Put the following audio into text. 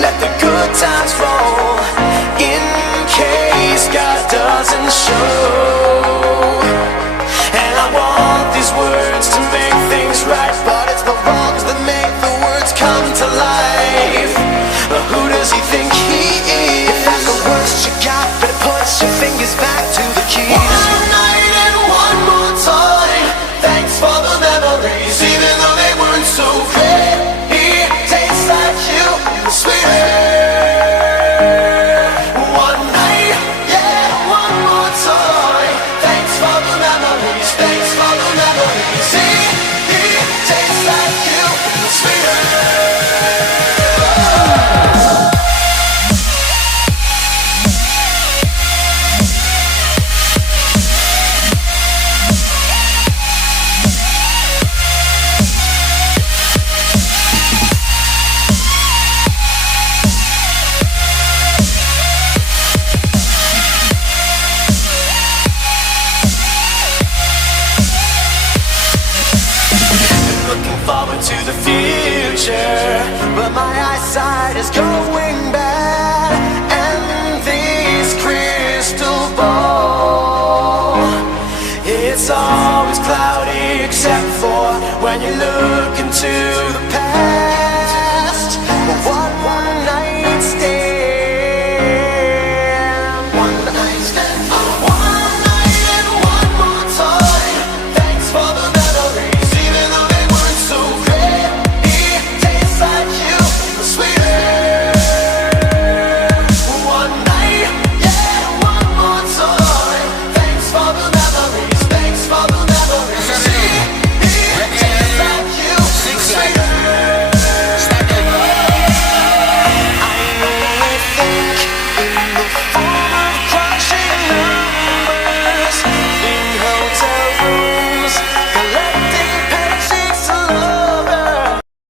let the good times roll, in case God doesn't show. And I want these words to make things right, but it's the wrongs that make the words come to life. But who does he think he is? If that's the worst you got, better put your fingers back to the keys. One night and one more time, thanks for the memories, even though they weren't so great. He tastes like you, sweeter. One night, yeah, one more time, thanks for the memories, thanks for the memories. He tastes like you, sweeter. Forward to the future, but my eyesight is going bad, and this crystal ball, it's always cloudy except for when you look into the past.